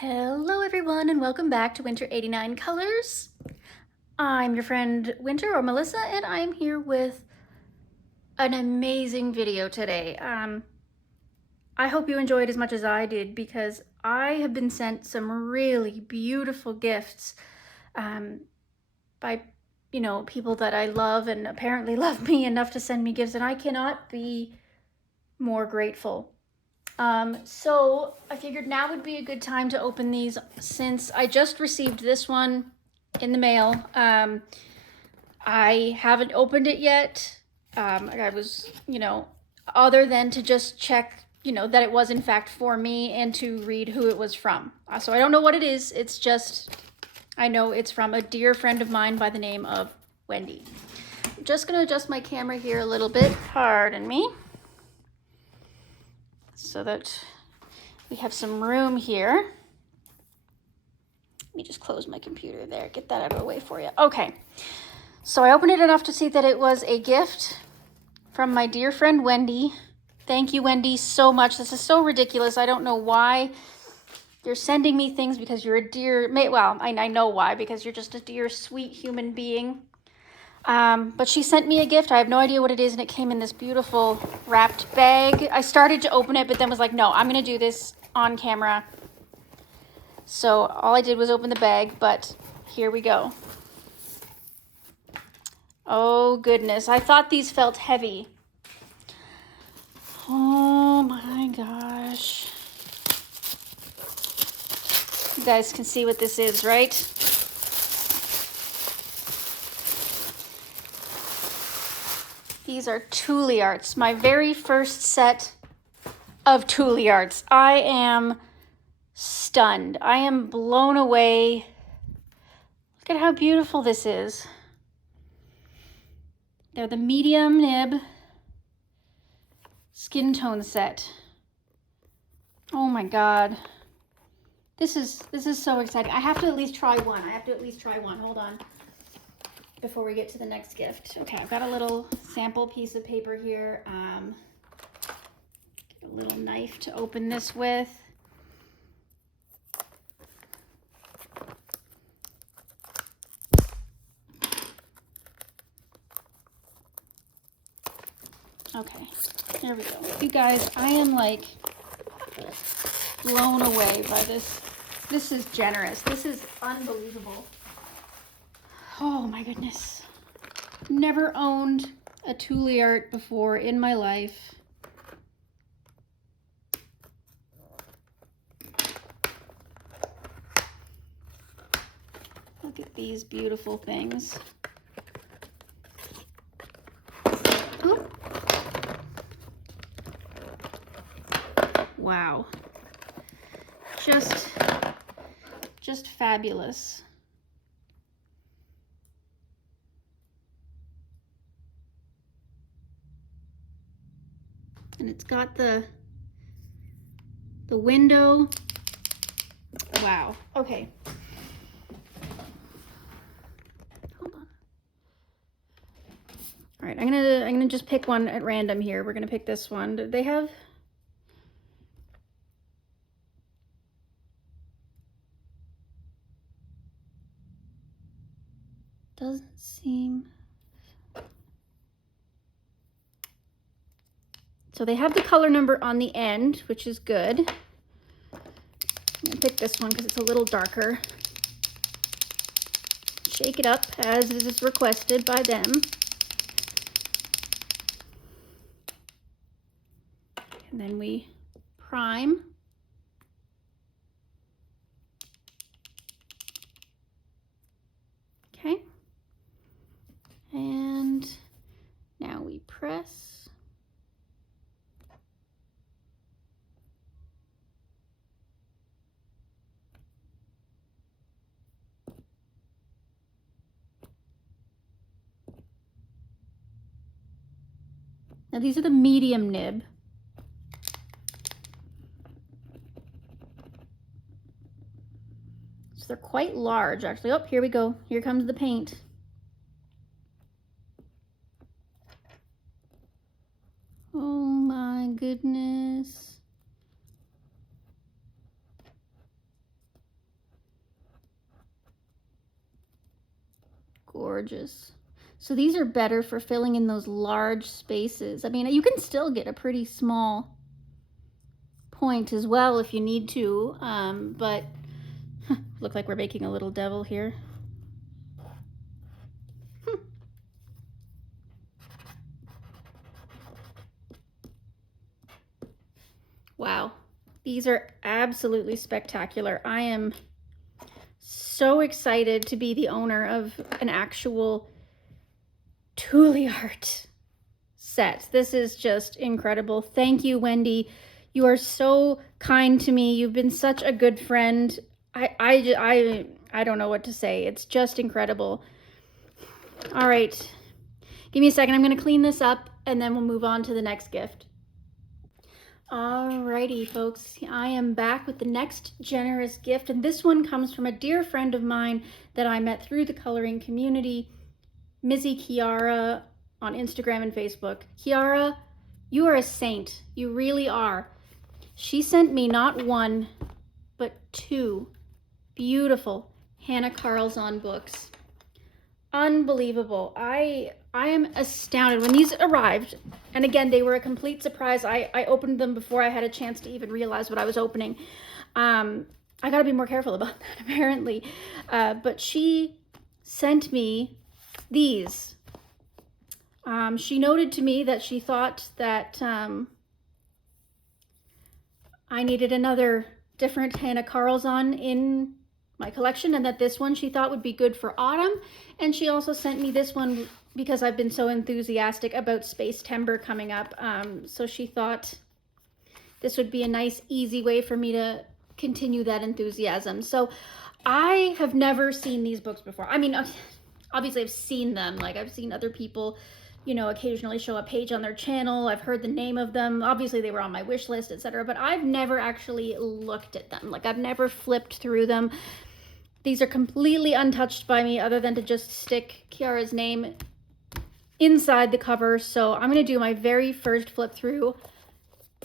Hello everyone and welcome back to Winter 89 Colors. I'm your friend Winter or Melissa and I'm here with an amazing video today. I hope you enjoyed as much as I did because I have been sent some really beautiful gifts by, people that I love and apparently love me enough to send me gifts, and I cannot be more grateful. So I figured now would be a good time to open these since I just received this one in the mail. I haven't opened it yet. I was, other than to just check, that it was in fact for me and to read who it was from. So I don't know what it is. It's just, I know it's from a dear friend of mine by the name of Wendy. I'm just gonna adjust my camera here a little bit. Pardon me. So that we have some room here. Let me just close my computer there, get that out of the way for you. Okay, so I opened it enough to see that it was a gift from my dear friend Wendy. Thank you, Wendy, so much. This is so ridiculous. I don't know why you're sending me things, because you're a dear, well, I know why, because you're just a dear, sweet human being. But she sent me a gift. I have no idea what it is, and it came in this beautiful wrapped bag. I started to open it, but then was like, no, I'm gonna do this on camera. So all I did was open the bag, but here we go. Oh goodness, I thought these felt heavy. Oh my gosh. You guys can see what this is, right? These are Tuliarts, my very first set of Tuliarts. I am stunned. I am blown away. Look at how beautiful this is. They're the medium nib skin tone set. Oh my God. This is so exciting. I have to at least try one. Hold on. Before we get to the next gift. Okay, I've got a little sample piece of paper here. Get a little knife to open this with. Okay, there we go. You guys, I am like blown away by this. This is generous. This is unbelievable. Oh my goodness. Never owned a Tuliart before in my life. Look at these beautiful things. Oh. Wow. Just fabulous. And it's got the window. Wow. Okay. Hold on. All right, I'm gonna just pick one at random here. We're gonna pick this one. Did they have? Doesn't seem. So they have the color number on the end, which is good. I'm gonna pick this one because it's a little darker. Shake it up as is requested by them. And then we prime. Okay. And now we press. Now these are the medium nib. So they're quite large actually. Oh, here we go. Here comes the paint. Oh my goodness. Gorgeous. So these are better for filling in those large spaces. I mean, you can still get a pretty small point as well if you need to, but look like we're making a little devil here. Wow, these are absolutely spectacular. I am so excited to be the owner of an actual Thule art set. This is just incredible. Thank you, Wendy. You are so kind to me. You've been such a good friend. I don't know what to say. It's just incredible. All right, give me a second. I'm going to clean this up and then we'll move on to the next gift. Alrighty, folks, I am back with the next generous gift, and this one comes from a dear friend of mine that I met through the coloring community, Mizzy Kiara, on Instagram and Facebook. Kiara, you are a saint. You really are. She sent me not one, but two beautiful Hannah Carlson books. Unbelievable. I am astounded when these arrived, and again, they were a complete surprise. I opened them before I had a chance to even realize what I was opening. I gotta be more careful about that, apparently. But she sent me these. She noted to me that she thought that I needed another different Hannah Carlson in my collection, and that this one she thought would be good for autumn. And she also sent me this one because I've been so enthusiastic about Space Timber coming up. So she thought this would be a nice, easy way for me to continue that enthusiasm. So I have never seen these books before. I mean, obviously I've seen them. Like, I've seen other people, you know, occasionally show a page on their channel. I've heard the name of them. Obviously they were on my wish list, etc. But I've never actually looked at them. Like, I've never flipped through them. These are completely untouched by me, other than to just stick Kiara's name inside the cover. So I'm going to do my very first flip through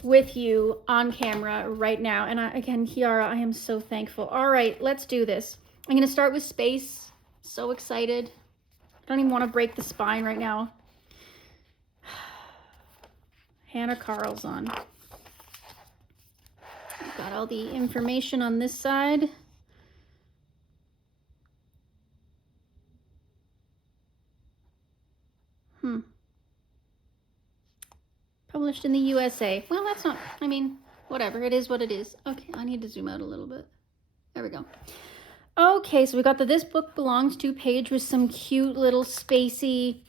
with you on camera right now. And again, Kiara, I am so thankful. All right, let's do this. I'm going to start with Space. So excited. I don't even want to break the spine right now. Hannah Carlson. I've got all the information on this side. Published in the USA. Well, that's not, I mean, whatever. It is what it is. Okay, I need to zoom out a little bit. There we go. Okay, so we got the This Book Belongs To page with some cute little spacey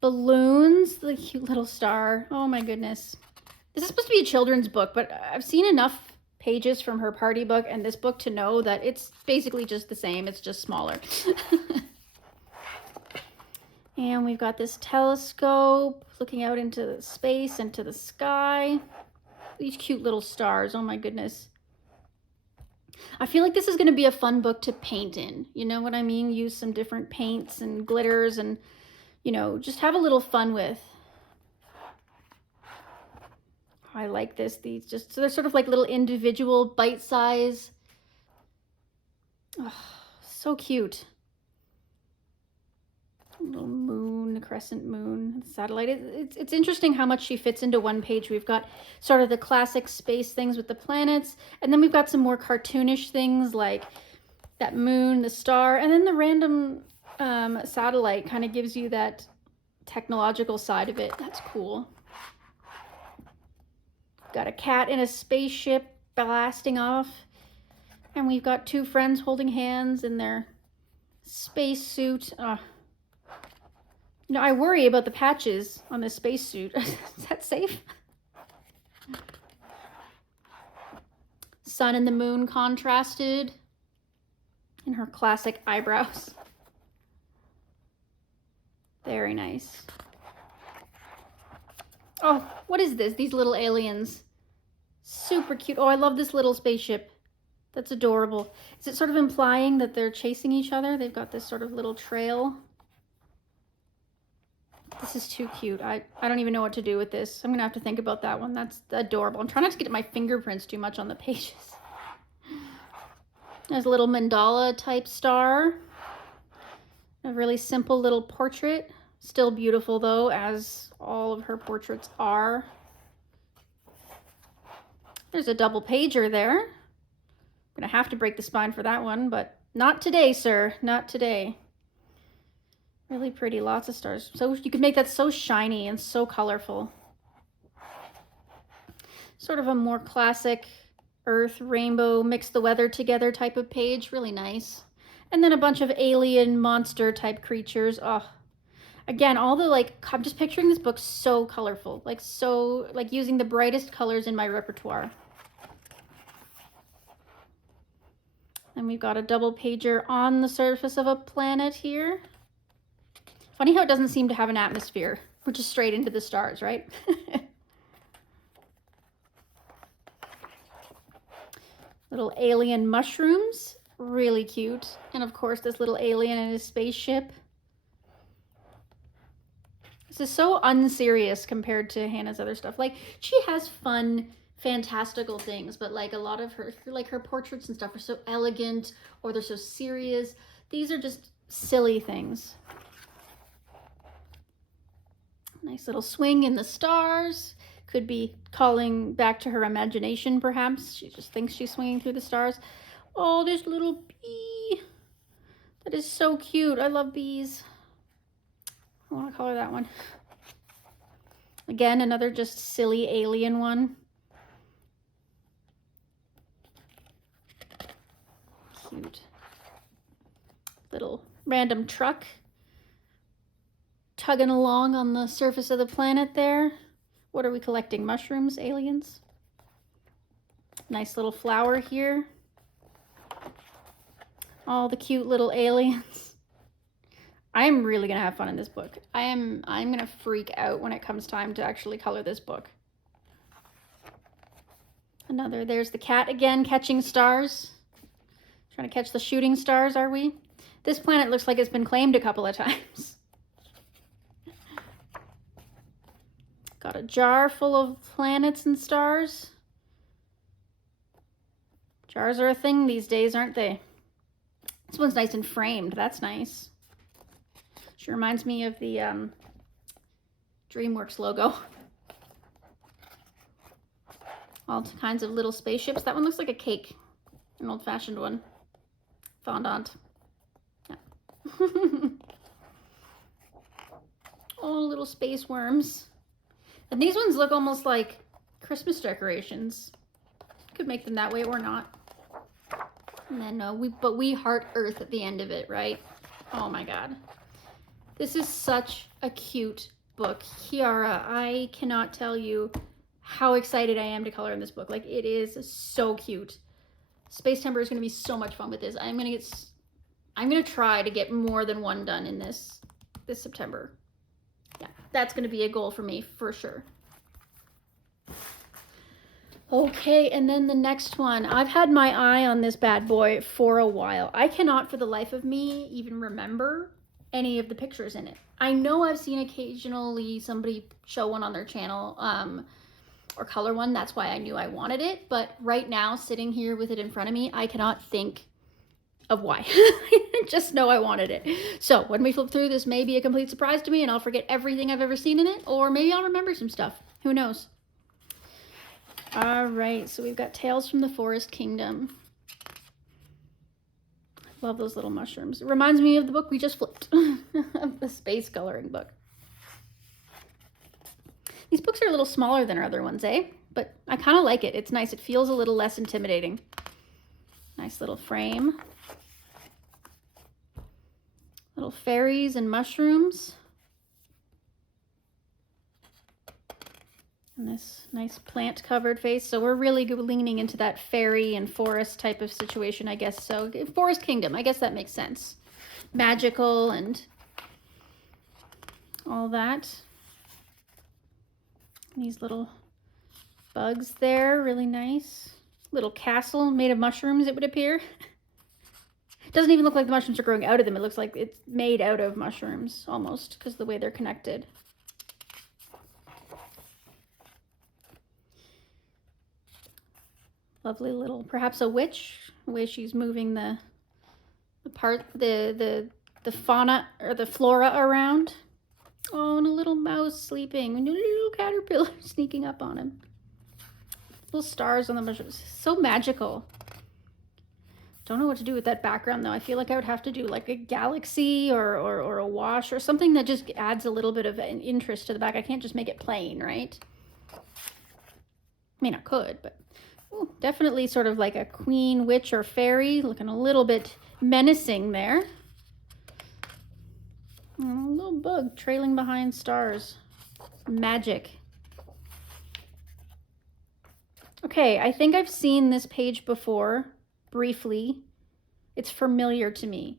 balloons. The cute little star. Oh my goodness. This is supposed to be a children's book, but I've seen enough pages from her party book and this book to know that it's basically just the same. It's just smaller. And we've got this telescope looking out into space and to the sky. These cute little stars. Oh my goodness. I feel like this is going to be a fun book to paint in. You know what I mean? Use some different paints and glitters and, you know, just have a little fun with. I like this. These just, so they're sort of like little individual bite size. Oh, so cute. Little moon, a crescent moon, satellite. It's interesting how much she fits into one page. We've got sort of the classic space things with the planets, and then we've got some more cartoonish things like that moon, the star, and then the random satellite kind of gives you that technological side of it. That's cool. Got a cat in a spaceship blasting off, and we've got two friends holding hands in their space suit. You know, I worry about the patches on this spacesuit. Is that safe? Sun and the moon contrasted in her classic eyebrows. Very nice. Oh, what is this? These little aliens. Super cute. Oh, I love this little spaceship. That's adorable. Is it sort of implying that they're chasing each other? They've got this sort of little trail. This is too cute. I don't even know what to do with this. I'm gonna have to think about that one. That's adorable. I'm trying not to get my fingerprints too much on the pages. There's a little mandala type star. A really simple little portrait. Still beautiful though, as all of her portraits are. There's a double pager there. I'm gonna have to break the spine for that one, but not today, sir. Not today. Really pretty, lots of stars. So you could make that so shiny and so colorful. Sort of a more classic earth, rainbow, mix the weather together type of page. Really nice. And then a bunch of alien monster type creatures. Oh, again, all the like, I'm just picturing this book so colorful, like so, like using the brightest colors in my repertoire. And we've got a double pager on the surface of a planet here. Funny how it doesn't seem to have an atmosphere, which is straight into the stars, right? Little alien mushrooms, really cute. And of course, this little alien in his spaceship. This is so unserious compared to Hannah's other stuff. Like, she has fun, fantastical things, but like a lot of her, like her portraits and stuff are so elegant, or they're so serious. These are just silly things. Nice little swing in the stars. Could be calling back to her imagination, perhaps. She just thinks she's swinging through the stars. Oh, this little bee. That is so cute. I love bees. I want to color that one. Again, another just silly alien one. Cute. Little random truck tugging along on the surface of the planet there. What are we collecting? Mushrooms? Aliens? Nice little flower here. All the cute little aliens. I am really gonna have fun in this book. I'm gonna freak out when it comes time to actually color this book. Another, there's the cat again, catching stars. Trying to catch the shooting stars, are we? This planet looks like it's been claimed a couple of times. Got a jar full of planets and stars. Jars are a thing these days, aren't they? This one's nice and framed. That's nice. She reminds me of the DreamWorks logo. All kinds of little spaceships. That one looks like a cake. An old-fashioned one. Fondant. Yeah. Oh, little space worms. And these ones look almost like Christmas decorations. Could make them that way or not. And then but we heart Earth at the end of it, right? Oh my God. This is such a cute book. Kiara, I cannot tell you how excited I am to color in this book. Like, it is so cute. Space Timber is going to be so much fun with this. I'm going to try to get more than one done in this September. Yeah, that's going to be a goal for me for sure. Okay, and then the next one. I've had my eye on this bad boy for a while. I cannot for the life of me even remember any of the pictures in it. I know I've seen occasionally somebody show one on their channel or color one. That's why I knew I wanted it. But right now, sitting here with it in front of me, I cannot think of why. I just know I wanted it. So when we flip through, this may be a complete surprise to me and I'll forget everything I've ever seen in it, or maybe I'll remember some stuff. Who knows? All right, so we've got Tales from the Forest Kingdom. Love those little mushrooms. It reminds me of the book we just flipped, of the space coloring book. These books are a little smaller than our other ones, eh? But I kind of like it. It's nice. It feels a little less intimidating. Nice little frame. Little fairies and mushrooms. And this nice plant-covered face. So we're really leaning into that fairy and forest type of situation, I guess. So Forest Kingdom, I guess that makes sense. Magical and all that. These little bugs there, really nice. Little castle made of mushrooms, it would appear. It doesn't even look like the mushrooms are growing out of them. It looks like it's made out of mushrooms, almost, because of the way they're connected. Lovely little, perhaps a witch, the way she's moving the the fauna or the flora around. Oh, and a little mouse sleeping, and a little caterpillar sneaking up on him. Little stars on the mushrooms. So magical. Don't know what to do with that background though. I feel like I would have to do like a galaxy or a wash or something that just adds a little bit of an interest to the back. I can't just make it plain, right? I mean, I could, but ooh, definitely sort of like a queen, witch, or fairy, looking a little bit menacing there. And a little bug trailing behind stars. Magic. Okay, I think I've seen this page before. Briefly. It's familiar to me.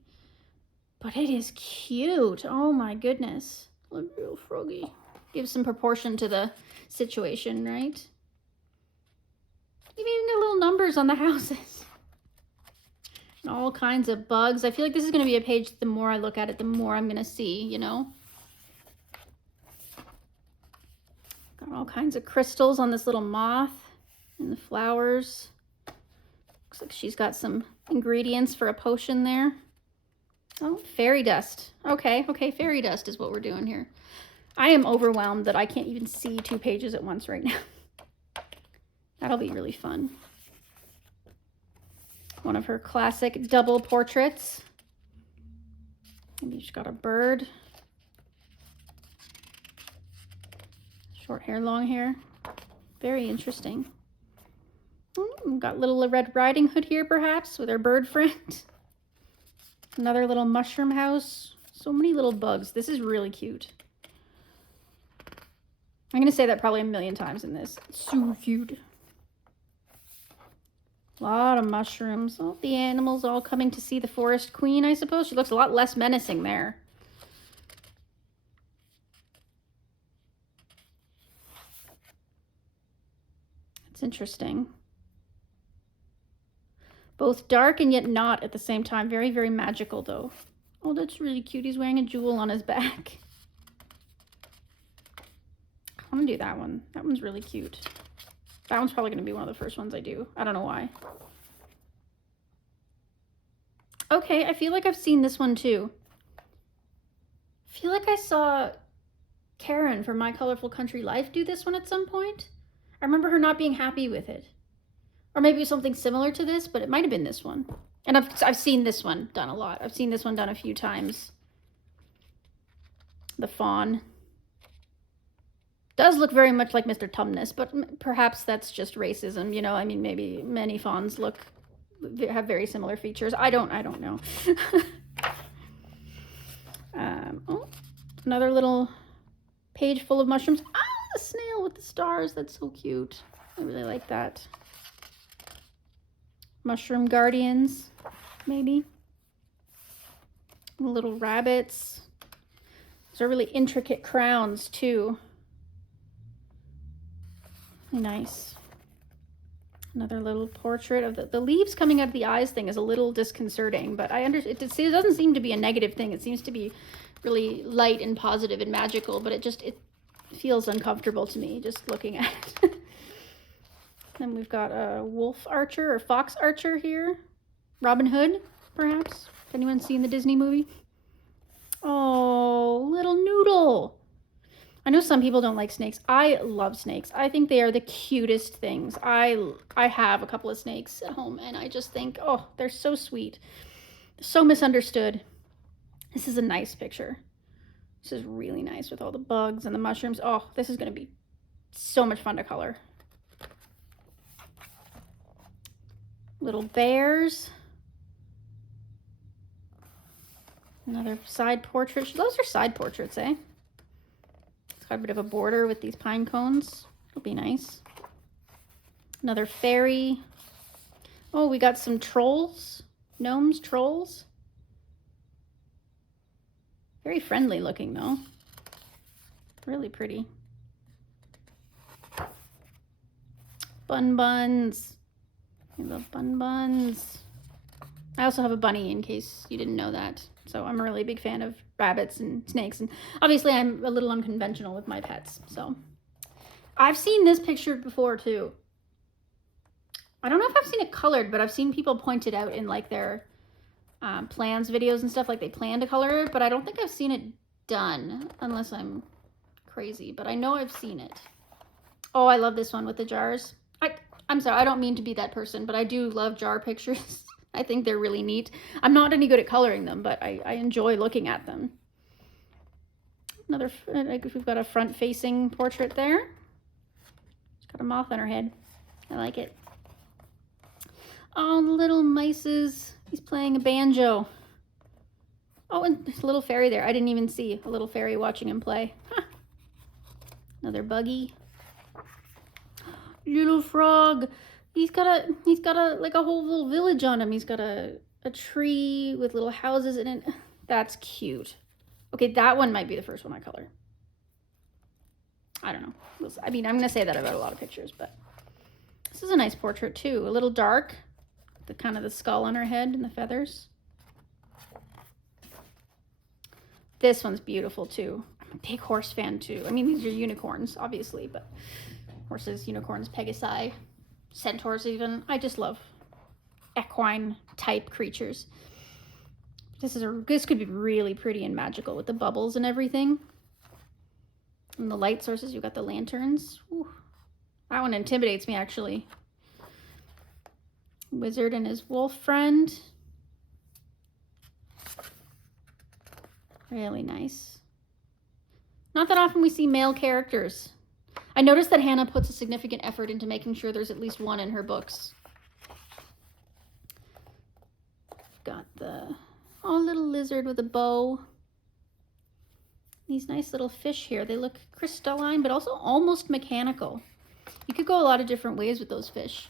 But it is cute. Oh my goodness. Look at little Froggy. Gives some proportion to the situation, right? You've even got little numbers on the houses. And all kinds of bugs. I feel like this is going to be a page, the more I look at it, the more I'm going to see, you know? Got all kinds of crystals on this little moth and the flowers. Looks like she's got some ingredients for a potion there. Oh, fairy dust. Okay, fairy dust is what we're doing here. I am overwhelmed that I can't even see 2 pages at once right now. That'll be really fun. One of her classic double portraits. Maybe she's got a bird. Short hair, long hair. Very interesting. Got little Red Riding Hood here, perhaps, with her bird friend. Another little mushroom house. So many little bugs. This is really cute. I'm going to say that probably a million times in this. It's so cute. A lot of mushrooms. Oh, the animals all coming to see the forest queen, I suppose. She looks a lot less menacing there. It's interesting. Both dark and yet not at the same time. Very, very magical, though. Oh, that's really cute. He's wearing a jewel on his back. I want to do that one. That one's really cute. That one's probably going to be one of the first ones I do. I don't know why. Okay, I feel like I've seen this one, too. I feel like I saw Karen from My Colorful Country Life do this one at some point. I remember her not being happy with it. Or maybe something similar to this, but it might have been this one. And I've seen this one done a lot. I've seen this one done a few times. The Fawn. Does look very much like Mr. Tumnus, but perhaps that's just racism, you know? I mean, maybe many fawns have very similar features. I don't know. Oh, another little page full of mushrooms. Ah, the snail with the stars. That's so cute. I really like that. Mushroom guardians, maybe. Little rabbits. Those are really intricate crowns, too. Nice. Another little portrait of the leaves coming out of the eyes thing is a little disconcerting, but I understand it doesn't seem to be a negative thing. It seems to be really light and positive and magical, but it feels uncomfortable to me just looking at it. Then we've got a wolf archer or fox archer here. Robin Hood, perhaps. If anyone's seen the Disney movie. Oh, little noodle. I know some people don't like snakes. I love snakes. I think they are the cutest things. I have a couple of snakes at home, and I just think, oh, they're so sweet. So misunderstood. This is a nice picture. This is really nice with all the bugs and the mushrooms. Oh, this is going to be so much fun to color. Little bears. Another side portrait. She loves her side portraits, eh? It's got a bit of a border with these pine cones. It'll be nice. Another fairy. Oh, we got some trolls. Gnomes, trolls. Very friendly looking, though. Really pretty. Bun buns. I love bun buns. I also have a bunny in case you didn't know that. So I'm a really big fan of rabbits and snakes. And obviously I'm a little unconventional with my pets. So I've seen this picture before too. I don't know if I've seen it colored, but I've seen people point it out in like their plans videos and stuff, like they plan to color it, but I don't think I've seen it done, unless I'm crazy, but I know I've seen it. Oh, I love this one with the jars. I'm sorry, I don't mean to be that person, but I do love jar pictures. I think they're really neat. I'm not any good at coloring them, but I enjoy looking at them. Another, we've got a front-facing portrait there. It's got a moth on her head. I like it. Oh, the little mices. He's playing a banjo. Oh, and there's a little fairy there. I didn't even see a little fairy watching him play. Huh. Another buggy. Little frog. He's got a like a whole little village on him. He's got a tree with little houses in it. That's cute. Okay, that one might be the first one I color. I don't know. I mean, I'm gonna say that about a lot of pictures, but this is a nice portrait too. A little dark, the kind of the skull on her head and the feathers. This one's beautiful too. I'm a big horse fan too. I mean, these are unicorns, obviously, but horses, unicorns, pegasi, centaurs even. I just love equine type creatures. This could be really pretty and magical with the bubbles and everything. And the light sources, you've got the lanterns. Ooh, that one intimidates me actually. Wizard and his wolf friend. Really nice. Not that often we see male characters. I noticed that Hannah puts a significant effort into making sure there's at least one in her books. Got the little lizard with a bow. These nice little fish here. They look crystalline, but also almost mechanical. You could go a lot of different ways with those fish.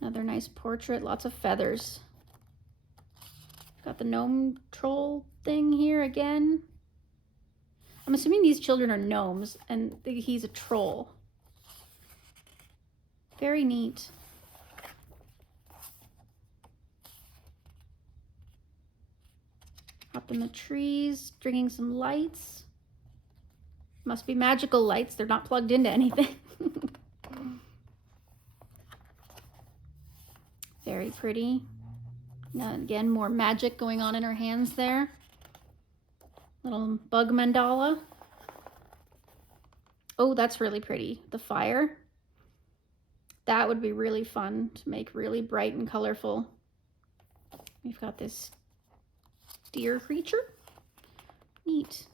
Another nice portrait, lots of feathers. Got the Gnome Troll thing here again. I'm assuming these children are gnomes and he's a troll. Very neat. Up in the trees, stringing some lights. Must be magical lights. They're not plugged into anything. Very pretty. Now, again, more magic going on in her hands there. Little bug mandala. Oh, that's really pretty. The fire. That would be really fun to make really bright and colorful. We've got this deer creature. Neat.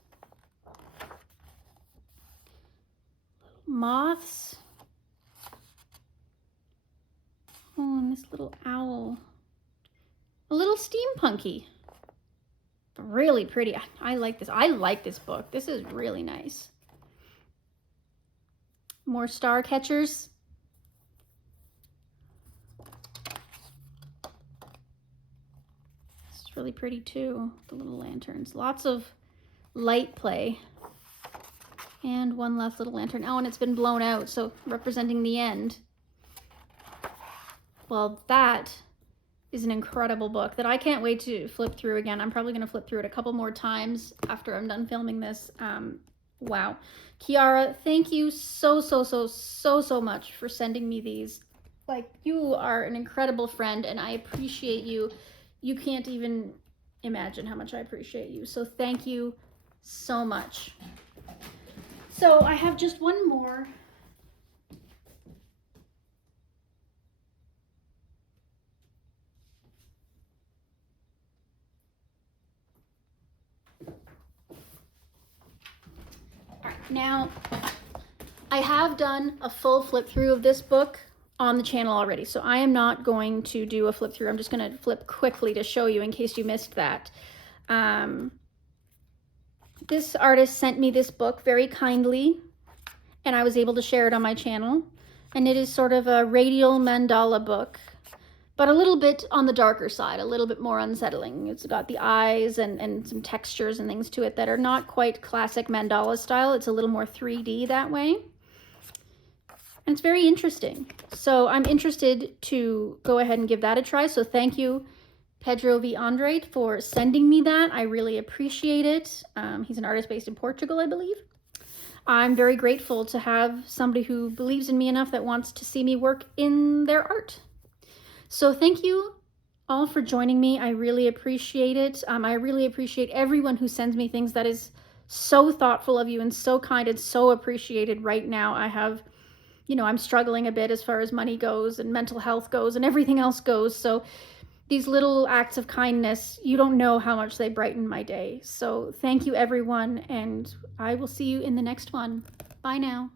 Moths. Oh, and this little owl. A little steampunky. Really pretty. I like this. I like this book. This is really nice. More star catchers. It's really pretty too. The little lanterns. Lots of light play. And one last little lantern. Oh, and it's been blown out, so representing the end. Well, that is an incredible book that I can't wait to flip through again. I'm probably going to flip through it a couple more times after I'm done filming this. Wow. Kiara, thank you so much for sending me these. Like, you are an incredible friend and I appreciate you. You can't even imagine how much I appreciate you. So thank you so much. So I have just one more. Now, I have done a full flip through of this book on the channel already, so I am not going to do a flip through. I'm just going to flip quickly to show you in case you missed that. This artist sent me this book very kindly, and I was able to share it on my channel. And it is sort of a radial mandala book, but a little bit on the darker side, a little bit more unsettling. It's got the eyes and some textures and things to it that are not quite classic mandala style. It's a little more 3D that way. And it's very interesting. So I'm interested to go ahead and give that a try. So thank you, Pedro V. Andrade, for sending me that. I really appreciate it. He's an artist based in Portugal, I believe. I'm very grateful to have somebody who believes in me enough that wants to see me work in their art. So thank you all for joining me. I really appreciate it. I really appreciate everyone who sends me things. That is so thoughtful of you and so kind and so appreciated. Right now I have, you know, I'm struggling a bit as far as money goes and mental health goes and everything else goes. So these little acts of kindness, you don't know how much they brighten my day. So thank you, everyone, and I will see you in the next one. Bye now.